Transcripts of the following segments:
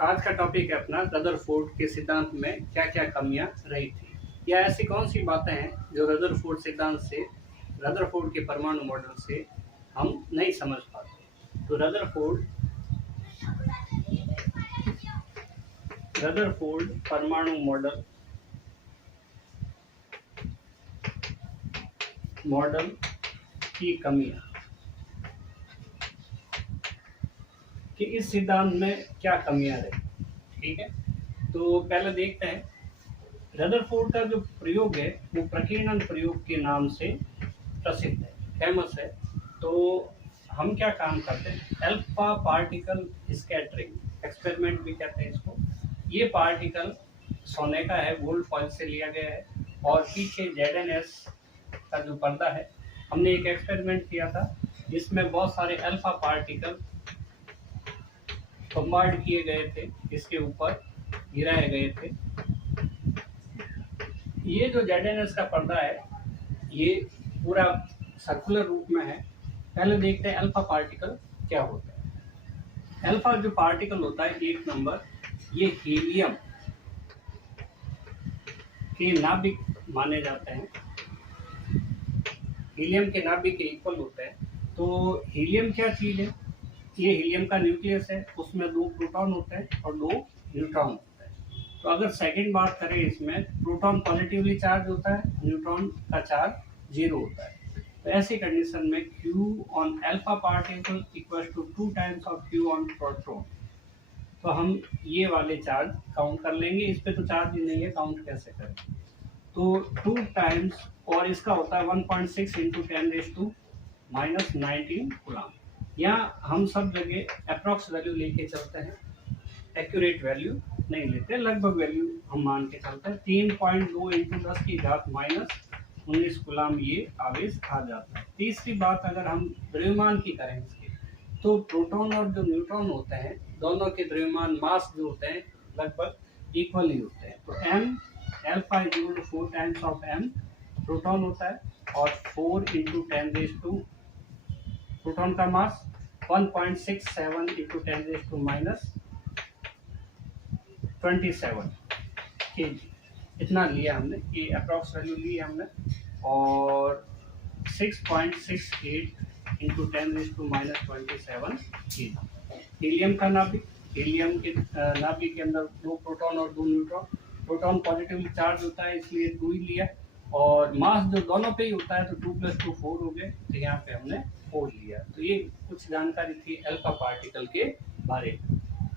आज का टॉपिक है अपना रदरफोर्ड के सिद्धांत में क्या क्या कमियां रही थी या ऐसी कौन सी बातें हैं जो रदरफोर्ड सिद्धांत से रदरफोर्ड के परमाणु मॉडल से हम नहीं समझ पाते। तो रदरफोर्ड परमाणु मॉडल की कमियां कि इस सिद्धांत में क्या कमियां रही। ठीक है, तो पहले देखते हैं रदरफोर्ड का जो प्रयोग है वो प्रकीर्णन प्रयोग के नाम से प्रसिद्ध है, फेमस है। तो हम क्या काम करते हैं, अल्फा पार्टिकल स्कैटरिंग एक्सपेरिमेंट भी कहते हैं इसको। ये पार्टिकल सोने का है, गोल्ड फॉइल से लिया गया है और पीछे ZNS का जो पर्दा है, हमने एक एक्सपेरिमेंट किया था जिसमें बहुत सारे अल्फा पार्टिकल बम्बार्ड किए गए थे, इसके ऊपर गिराए गए थे। ये जो ZNS का पर्दा है ये पूरा सर्कुलर रूप में है। पहले देखते हैं अल्फा पार्टिकल क्या होता है। अल्फा जो पार्टिकल होता है, एक नंबर, ये हीलियम के नाभिक माने जाते हैं, हीलियम के नाभिक के इक्वल होते हैं। तो हीलियम क्या चीज है, ये हीलियम का न्यूक्लियस है, उसमें 2 प्रोटॉन होते हैं और 2 न्यूट्रॉन होते हैं। तो अगर सेकंड बात करें, इसमें प्रोटॉन पॉजिटिवली चार्ज होता है, न्यूट्रॉन का चार्ज 0 होता है। तो ऐसी कंडीशन में Q on alpha particle equal to 2 times of Q on proton. तो हम ये वाले चार्ज काउंट कर लेंगे, इस पे तो चार्ज ही नहीं है, काउंट कैसे करें। तो 2 टाइम्स, और इसका होता है 1.6 इंटू 10⁻⁻19 कूलम। यहाँ हम सब जगह अप्रॉक्स वैल्यू लेके चलते हैं, एक्यूरेट वैल्यू नहीं लेते, लगभग वैल्यू हम मान के चलते हैं। 3.2 इंटू 10⁻⁻19 कूलम ये आवेश आ जाता है। तीसरी बात, अगर हम द्रव्यमान की करें इसके, तो प्रोटॉन और जो न्यूट्रॉन होते हैं दोनों के द्रव्यमान मास जो होते हैं लगभग इक्वल ही होते हैं। तो m alpha is equal to 4 times of m proton होता है और 4 इंटू 10⁻², प्रोटॉन का मास 1.67 इंटू 10⁻27 kg, इतना लिया हमने, ये अप्रॉक्स वैल्यू ली हमने। और 6.68 इंटू 10⁻27 kg। हीलियम का नाभिक, हीलियम के नाभिक के अंदर 2 प्रोटॉन और 2 न्यूट्रॉन, प्रोटॉन पॉजिटिवली चार्ज होता है इसलिए 2 ही लिया, और मास जो दोनों पे ही होता है तो 2 + 2 4 हो गए, तो यहाँ पे हमने 4 लिया। तो ये कुछ जानकारी थी अल्फा पार्टिकल के बारे में।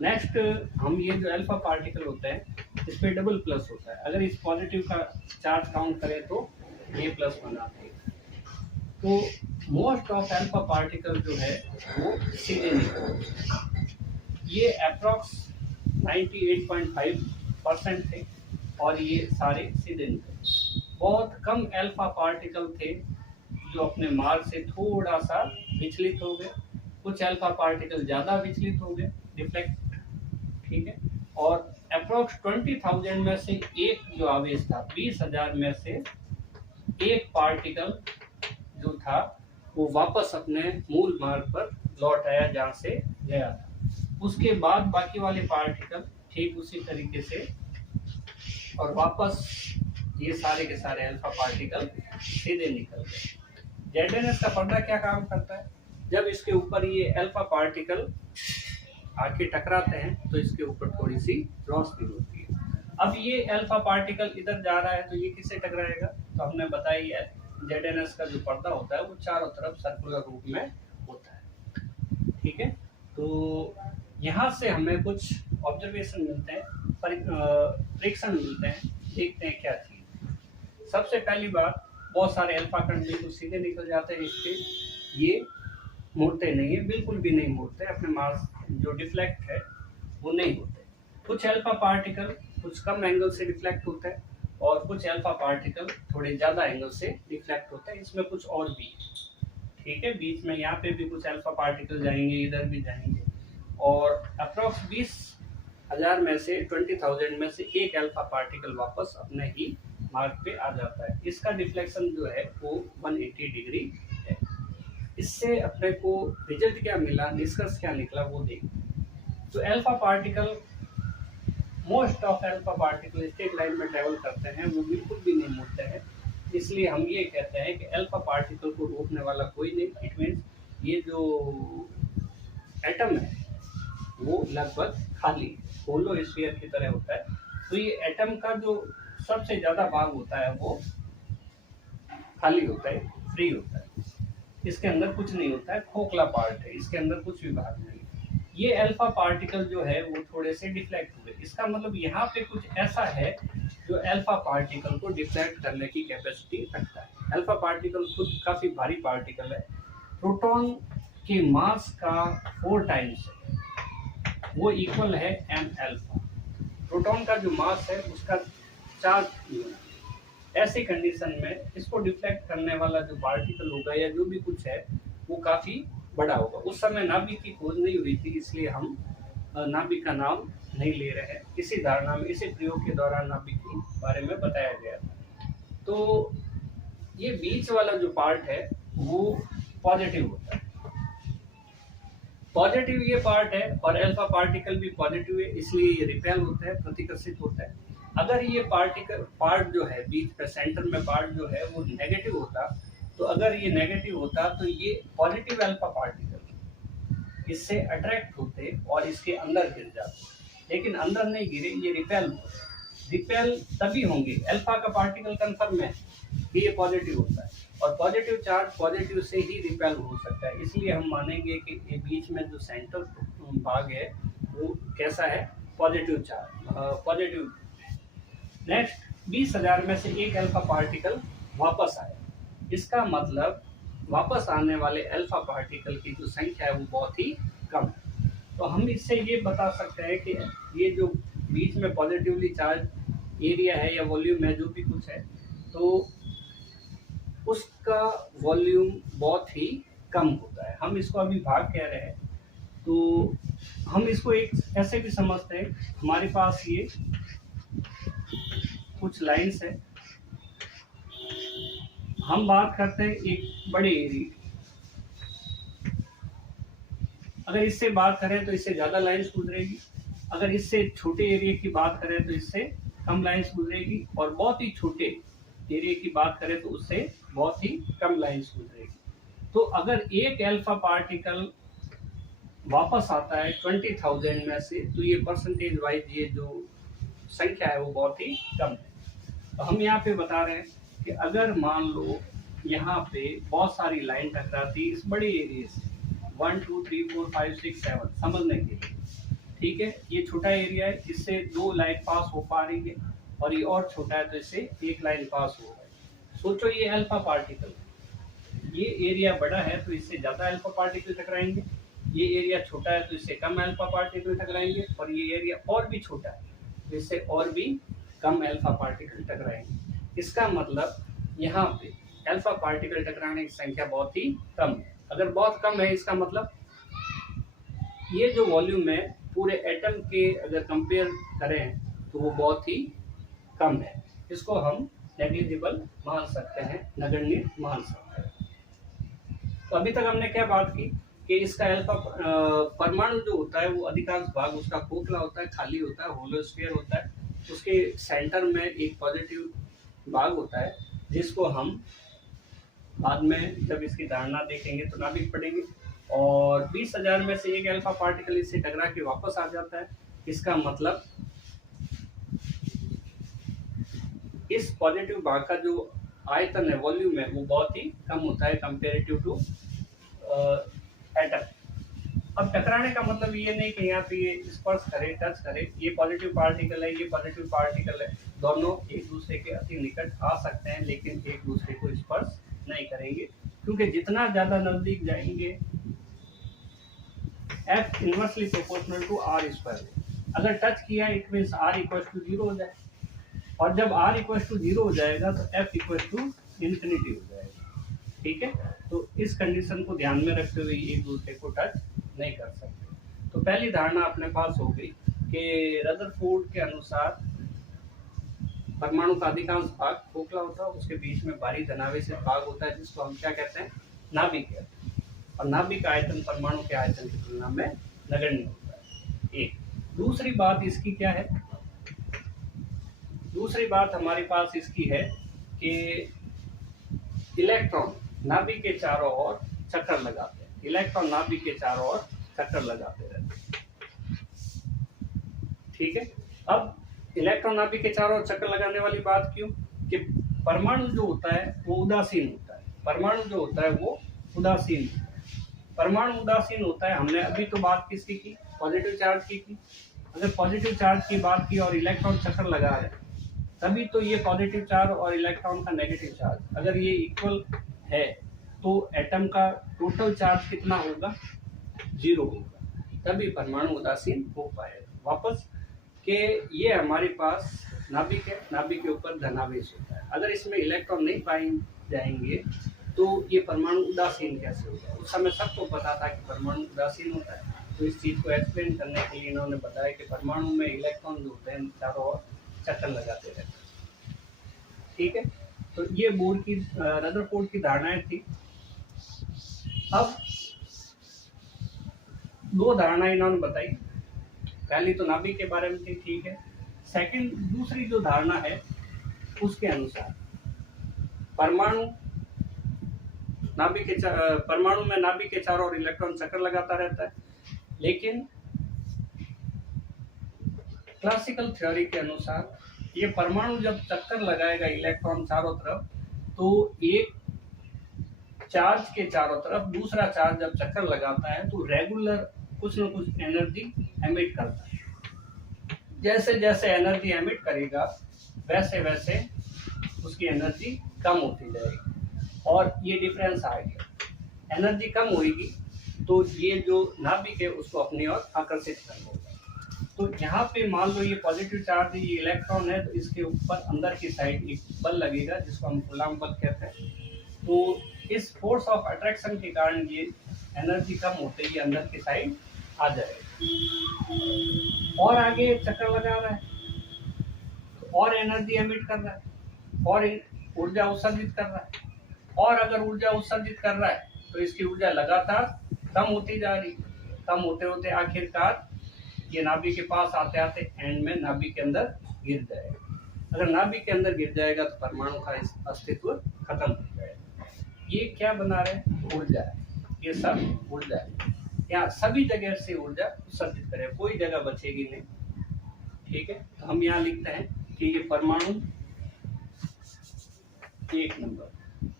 नेक्स्ट, हम ये जो अल्फा पार्टिकल होता है इस पे डबल प्लस होता है, अगर इस पॉजिटिव का चार्ज काउंट करें तो ये प्लस बनाते हैं। तो मोस्ट ऑफ अल्फा पार्टिकल जो है वो सीधे निकलते, ये अप्रॉक्स 98.5% थे और ये सारे सीधे निकले। बहुत कम अल्फा पार्टिकल थे जो अपने मार्ग से थोड़ा सा विचलित हो गए, कुछ अल्फा पार्टिकल ज़्यादा विचलित हो गए, डिफ्लेक्ट। ठीक है, और अप्रॉक्स 20,000 में से एक जो आवेश था, 20,000 में से एक पार्टिकल जो था वो वापस अपने मूल मार्ग पर लौट आया जहाँ से गया था। उसके बाद बाकी वाले पार्टिकल ठीक उसी तरीके से, और वापस ये सारे के सारे अल्फा पार्टिकल सीधे निकल गए। ZNS का पर्दा क्या काम करता है, जब इसके ऊपर ये अल्फा पार्टिकल आके टकराते हैं तो इसके ऊपर थोड़ी सी रोशनी होती है। अब ये अल्फा पार्टिकल इधर जा रहा है तो ये किससे टकराएगा, तो हमने बताया है ZNS का जो पर्दा होता है वो चारों तरफ सर्कुलर रूप में होता है। ठीक है, तो यहाँ से हमें कुछ ऑब्जर्वेशन मिलते हैं, परीक्षण मिलते हैं, देखते हैं क्या चीज़। सबसे पहली बात, बहुत सारे अल्फा कण बिल्कुल सीधे निकल जाते हैं इसके, ये मुड़ते नहीं है, बिल्कुल भी नहीं मुड़ते, अपने मास जो डिफ्लेक्ट है वो नहीं होते। कुछ अल्फा पार्टिकल कुछ कम एंगल से डिफ्लेक्ट होते हैं और कुछ अल्फा पार्टिकल थोड़े ज़्यादा एंगल से डिफ्लेक्ट होते हैं, इसमें कुछ और भी है। ठीक है, बीच में यहाँ पे भी कुछ अल्फा पार्टिकल जाएंगे, इधर भी जाएंगे, और अप्रॉक्स 20,000 में से 20,000 में से एक अल्फा पार्टिकल वापस अपने ही मार्ग पे आ जाता है। इसका डिफ्लेक्शन जो है वो 180 डिग्री है। इससे अपने को रिजल्ट क्या मिला, निष्कर्ष क्या निकला वो देखते हैं। तो alpha particle, most of alpha particle straight line में ट्रेवल करते हैं, वो बिल्कुल भी नहीं मुड़ते हैं। इसलिए हम ये कहते हैं कि अल्फा पार्टिकल को रोकने वाला कोई नहीं। इट मीन्स ये जो एटम है वो लगभग खाली होलो स्फीयर की तरह होता है। तो ये एटम का जो सबसे ज़्यादा भाग होता है वो खाली होता है, फ्री होता है। इसके अंदर कुछ नहीं होता है, खोखला पार्ट है, इसके अंदर कुछ भी भाग नहीं। ये अल्फा पार्टिकल जो है वो थोड़े से डिफ्लेक्ट हुए। इसका मतलब यहाँ पे कुछ ऐसा है जो अल्फा पार्टिकल को डिफ्लेक्ट करने की कैपेसिटी रखता है। अल्फा पार्टिकल खुद काफ़ी भारी पार्टिकल है, प्रोटॉन के मास का 4 टाइम्स है, वो इक्वल है एम अल्फा। प्रोटॉन का जो मास है उसका 4 गुना। ऐसी कंडीशन में इसको डिफ्लेक्ट करने वाला जो पार्टिकल होगा या जो भी कुछ है वो काफ़ी बड़ा होगा। उस समय नाभिक की खोज नहीं हुई थी, इसलिए हम नाभिक का नाम नहीं ले रहे हैं। इसी धारणा में, इसी प्रयोग के दौरान नाभिक के बारे में बताया गया था। तो ये बीच वाला जो पार्ट है वो पॉजिटिव होता है। पॉजिटिव ये पार्ट है और अल्फा पार्टिकल भी पॉजिटिव है, इसलिए ये रिपेल होता है, प्रतिकर्षित होता है। अगर ये पार्ट जो है बीच का सेंटर में पार्ट जो है वो नेगेटिव होता, तो अगर ये नेगेटिव होता तो ये पॉजिटिव अल्फा पार्टिकल इससे अट्रैक्ट होते और इसके अंदर गिर जाते, लेकिन अंदर नहीं गिरे, ये रिपेल होते। रिपेल तभी होंगे, अल्फा का पार्टिकल कंफर्म है कि ये पॉजिटिव होता है और पॉजिटिव चार्ज पॉजिटिव से ही रिपेल हो सकता है। इसलिए हम मानेंगे कि ये बीच में जो सेंटर भाग है वो कैसा है, पॉजिटिव चार्ज, पॉजिटिव। नेक्स्ट, 20,000 में से एक अल्फा पार्टिकल वापस आया। इसका मतलब वापस आने वाले अल्फा पार्टिकल की जो संख्या है वो बहुत ही कम है। तो हम इससे ये बता सकते हैं कि ये जो बीच में पॉजिटिवली चार्ज एरिया है या वॉल्यूम है, जो भी कुछ है, तो उसका वॉल्यूम बहुत ही कम होता है। हम इसको अभी भाग कह रहे हैं, तो हम इसको एक ऐसे भी समझते हैं, हमारे पास ये कुछ लाइंस है, हम बात करते हैं एक बड़े एरिया। अगर इससे बात करें तो इससे ज़्यादा लाइंस गुजरेगी, अगर इससे छोटे एरिया की बात करें तो इससे कम लाइंस गुजरेगी, और बहुत ही छोटे एरिया की बात करें तो उससे बहुत ही कम लाइंस गुजरेगी। तो अगर एक अल्फा पार्टिकल वापस आता है 20,000 में से, तो ये परसेंटेज वाइज ये जो संख्या है वो बहुत ही कम है। तो हम यहाँ पे बता रहे हैं कि अगर मान लो यहाँ पे बहुत सारी लाइन टकराती इस बड़े एरिया से, 1 2 3 4 5 6 7 समझने के लिए, ठीक है, ये छोटा एरिया है, इससे 2 लाइन पास हो पा रही है, और ये और छोटा है तो इससे 1 लाइन पास हो रहा है। सोचो ये अल्फा पार्टिकल, ये एरिया बड़ा है तो इससे ज़्यादा अल्फा पार्टिकल टकराएंगे, ये एरिया छोटा है तो इससे कम अल्फा पार्टिकल टकराएंगे, और ये एरिया और भी छोटा है तो इससे और भी कम अल्फा पार्टिकल टकराएंगे। इसका मतलब यहाँ पे अल्फा पार्टिकल टकराने की संख्या बहुत ही कम है। अगर बहुत कम है, इसका मतलब ये जो वॉल्यूम है पूरे एटम के अगर कंपेयर करें तो वो बहुत ही कम है। इसको हम नेग्लिजिबल मान सकते हैं, नगण्य मान सकते हैं। तो अभी तक हमने क्या बात की कि इसका अल्फा परमाणु जो होता है वो अधिकांश भाग उसका खोखला होता है, खाली होता है, होलो स्फीयर होता है। उसके सेंटर में एक पॉजिटिव भाग होता है जिसको हम बाद में जब इसकी धारणा देखेंगे तो नाभिक पढ़ेंगे। और 20,000 में से एक अल्फा पार्टिकल इससे टकरा के वापस आ जाता है। इसका मतलब इस पॉजिटिव भाग का जो आयतन है, वॉल्यूम है, वो बहुत ही कम होता है कंपेरेटिव टू एटम। अब टकराने का मतलब ये नहीं कि यहाँ पे ये स्पर्श करे, टच करे, ये पॉजिटिव पार्टिकल है, ये पॉजिटिव पार्टिकल है, दोनों एक दूसरे के अति निकट आ सकते हैं लेकिन एक दूसरे को स्पर्श नहीं करेंगे, क्योंकि जितना ज्यादा नजदीक जाएंगे F inversely proportional to R square. अगर टच किया it means R equal to 0 हो जाए, और जब R इक्वल टू 0 हो जाएगा तो F इक्वल टू इन्फिनिटी हो जाएगा। ठीक है, तो इस कंडीशन को ध्यान में रखते हुए एक दूसरे को टच नहीं कर सकते। तो पहली धारणा अपने पास हो गई कि रदरफोर्ड के अनुसार परमाणु का अधिकांश भाग खोखला होता है, उसके बीच में भारी धनावेशित भाग होता है जिसको हम क्या कहते हैं, नाभिक कहते हैं, और नाभिक आयतन परमाणु के आयतन की तुलना में नगण्य होता है। एक। दूसरी बात इसकी क्या है, दूसरी बात हमारे पास इसकी है कि इलेक्ट्रॉन नाभिक के चारों ओर चक्कर लगाते हैं, इलेक्ट्रॉन नाभिक के चारों ओर चक्कर लगाते रहते हैं। ठीक है, अब इलेक्ट्रॉन नाभिक के चारों ओर चक्कर लगाने वाली बात क्यों, कि परमाणु जो होता है वो उदासीन होता है, परमाणु जो होता है वो उदासीन होता है। परमाणु उदासीन होता है, हमने अभी तो बात किसकी की, पॉजिटिव चार्ज की थी। अगर पॉजिटिव चार्ज की बात की और इलेक्ट्रॉन चक्कर लगा रहे हैं, तभी तो ये पॉजिटिव चार्ज और इलेक्ट्रॉन का नेगेटिव चार्ज अगर ये इक्वल है तो एटम का टोटल चार्ज कितना होगा, 0 होगा, तभी परमाणु उदासीन हो पाएगा। वापस कि ये हमारे पास नाभिक है, नाभिक के ऊपर धनावेश होता है, अगर इसमें इलेक्ट्रॉन नहीं पाए जाएंगे तो ये परमाणु उदासीन कैसे होगा। उस समय सबको पता था कि परमाणु उदासीन होता है, तो इस चीज़ को एक्सप्लेन करने के लिए इन्होंने बताया कि परमाणु में इलेक्ट्रॉन जो होते हैं चारों ओर चक्कर लगाते रहते हैं। ठीक है, तो ये बोर की रदरफोर्ड की धारणाएं थी। अब दो धारणाएं इन्होंने बताई, पहली तो नाभिक के बारे में थी, ठीक है। सेकंड, दूसरी जो धारणा है उसके अनुसार परमाणु परमाणु में नाभिक के चारों ओर इलेक्ट्रॉन चक्कर लगाता रहता है, लेकिन क्लासिकल थ्योरी के अनुसार ये परमाणु जब चक्कर लगाएगा इलेक्ट्रॉन चारों तरफ, तो एक चार्ज के चारों तरफ दूसरा चार्ज जब चक्कर लगाता है तो रेगुलर कुछ न कुछ एनर्जी एमिट करता है। जैसे जैसे एनर्जी एमिट करेगा वैसे वैसे उसकी एनर्जी कम होती जाएगी, और ये डिफरेंस आ गया। एनर्जी कम होगी तो ये जो नाभिक है उसको अपनी ओर आकर्षित कर लेगा। तो यहाँ पे मान लो ये पॉजिटिव चार्ज, ये इलेक्ट्रॉन है, तो इसके ऊपर अंदर की साइड एक बल लगेगा जिसको हम कूलम्ब बल कहते हैं। तो इस फोर्स ऑफ अट्रैक्शन के कारण ये एनर्जी कम होते ही अंदर की साइड आ जाएगी, और आगे चक्कर लगा रहा है तो और एनर्जी एमिट कर रहा है और ऊर्जा उत्सर्जित कर रहा है, और अगर ऊर्जा उत्सर्जित कर रहा है तो इसकी ऊर्जा लगातार कम होती जा रही, कम होते होते आखिरकार ये नाभिक के पास आते आते एंड में नाभिक के अंदर गिर जाएगा। अगर नाभिक के अंदर गिर जाएगा तो परमाणु का अस्तित्व खत्म हो जाएगा। ये क्या बना रहे हैं, ऊर्जा है, ये सब ऊर्जा है, यहाँ सभी जगह से ऊर्जा उत्सर्जित करे, कोई जगह बचेगी नहीं। ठीक है, तो हम यहाँ लिखते हैं कि ये परमाणु, एक नंबर,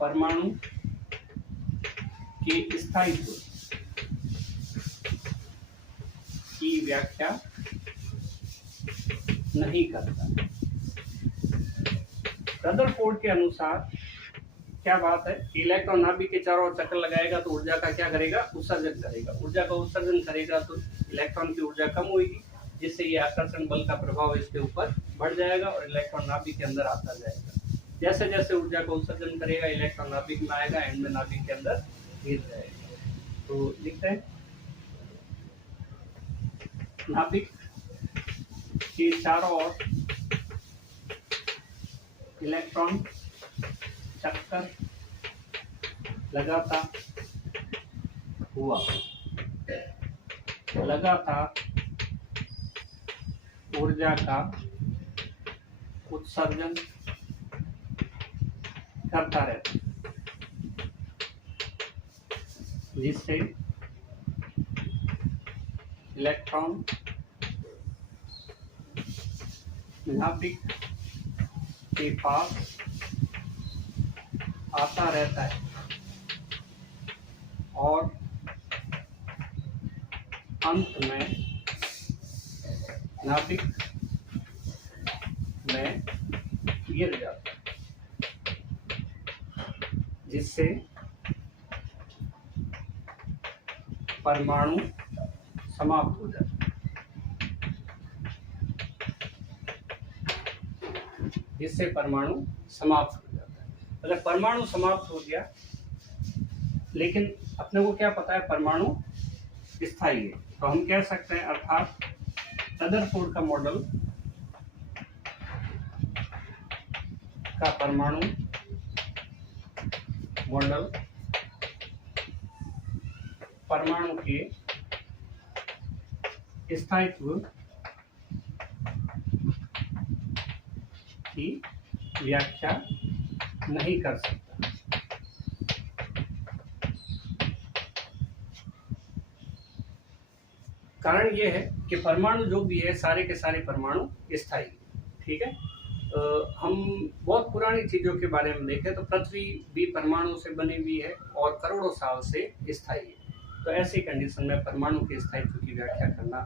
परमाणु के स्थायित्व की व्याख्या नहीं करता। रदरफोर्ड के अनुसार क्या बात है, इलेक्ट्रॉन नाभिक के चारों ओर चक्कर लगाएगा तो ऊर्जा का क्या करेगा, उत्सर्जन करेगा। ऊर्जा का उत्सर्जन करेगा तो इलेक्ट्रॉन की ऊर्जा कम होगी, जिससे ये आकर्षण बल का प्रभाव इसके ऊपर बढ़ जाएगा और इलेक्ट्रॉन नाभिक के अंदर आता जाएगा। जैसे जैसे ऊर्जा का उत्सर्जन करेगा इलेक्ट्रॉन नाभिक में आएगा, एंड में नाभिक के अंदर गिर जाएगा। तो लिखते हैं नाभिक के चारों ओर इलेक्ट्रॉन चक्कर लगाता हुआ लगातार ऊर्जा का उत्सर्जन करता रहता, जिससे इलेक्ट्रॉन नाभिक के पास आता रहता है और अंत में नाभिक में गिर जाता है, जिससे परमाणु समाप्त हो जाता है, जिससे परमाणु समाप्त हो जाता है। अगर परमाणु समाप्त हो गया, लेकिन अपने को क्या पता है परमाणु स्थायी है, तो हम कह सकते हैं, अर्थात रदरफोर्ड का मॉडल का परमाणु मॉडल परमाणु के स्थायित्व की व्याख्या नहीं कर सकता। कारण ये है कि परमाणु जो भी है सारे के सारे परमाणु स्थायी, ठीक है। हम बहुत पुरानी चीजों के बारे में देखें तो पृथ्वी भी परमाणु से बनी हुई है और करोड़ों साल से स्थायी है। तो ऐसी कंडीशन में परमाणु के स्थायित्व की व्याख्या करना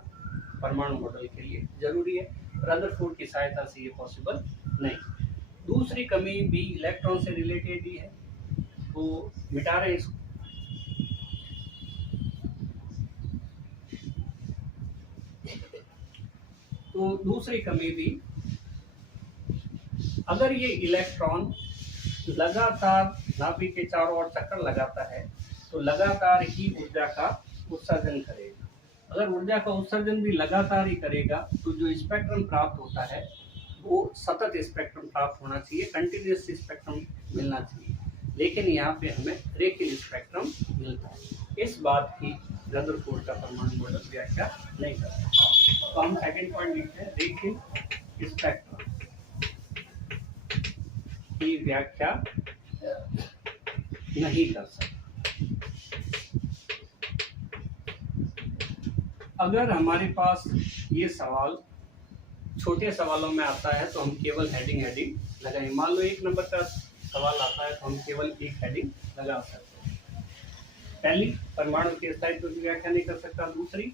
परमाणु मॉडल के लिए जरूरी है। रदरफोर्ड की सहायता से ये पॉसिबल नहीं। दूसरी कमी भी इलेक्ट्रॉन से रिलेटेड ही है, तो मिटा रहे इसको। तो दूसरी कमी भी, अगर ये इलेक्ट्रॉन लगातार नाभिक के चारों ओर चक्कर लगाता है तो लगातार ही ऊर्जा का उत्सर्जन करेगा। अगर ऊर्जा का उत्सर्जन भी लगातार ही करेगा तो जो स्पेक्ट्रम प्राप्त होता है वो सतत स्पेक्ट्रम प्राप्त होना चाहिए, कंटिन्यूअस स्पेक्ट्रम मिलना चाहिए। लेकिन यहाँ पे हमें रेखीय स्पेक्ट्रम मिलता है। इस बात की रदरफोर्ड का परमाणु मॉडल व्याख्या नहीं करता। तो हम सेकंड पॉइंट लिखते हैं, रेखीय स्पेक्ट्रम की व्याख्या नहीं कर सकता। अगर हमारे पास ये सवाल छोटे सवालों में आता है तो हम केवल हेडिंग लगाएंगे। मान लो 1 नंबर का सवाल आता है तो हम केवल एक हेडिंग लगा सकते हैं। पहली, परमाणु के स्थायित्व की व्याख्या नहीं कर सकता। दूसरी,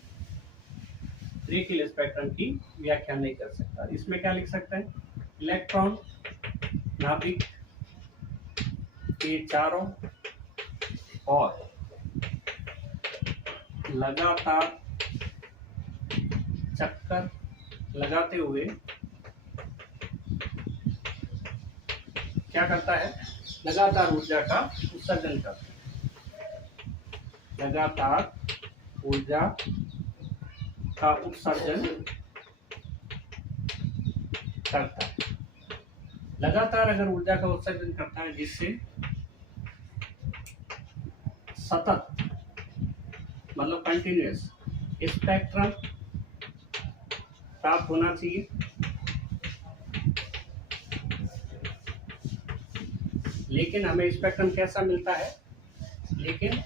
रेखीय स्पेक्ट्रम की व्याख्या नहीं कर सकता। इसमें क्या लिख सकते हैं, इलेक्ट्रॉन नाभिक के चारों ओर लगातार चक्कर लगाते हुए क्या करता है, लगातार ऊर्जा का उत्सर्जन करता है। लगातार ऊर्जा का उत्सर्जन करता है। लगातार अगर ऊर्जा का उत्सर्जन करता है जिससे सतत मतलब कंटिन्यूअस स्पेक्ट्रम प्राप्त होना चाहिए। लेकिन हमें स्पेक्ट्रम कैसा मिलता है, लेकिन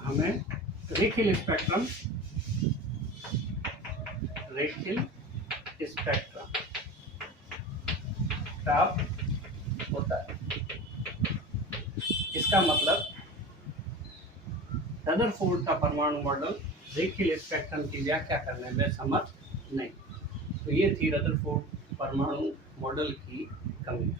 हमें रेखीय स्पेक्ट्रम प्राप्त होता है। इसका मतलब रदरफोर्ड का परमाणु मॉडल रेखीय स्पेक्ट्रम की व्याख्या करने में समर्थ नहीं। तो ये थी रदरफोर्ड परमाणु मॉडल की कमी।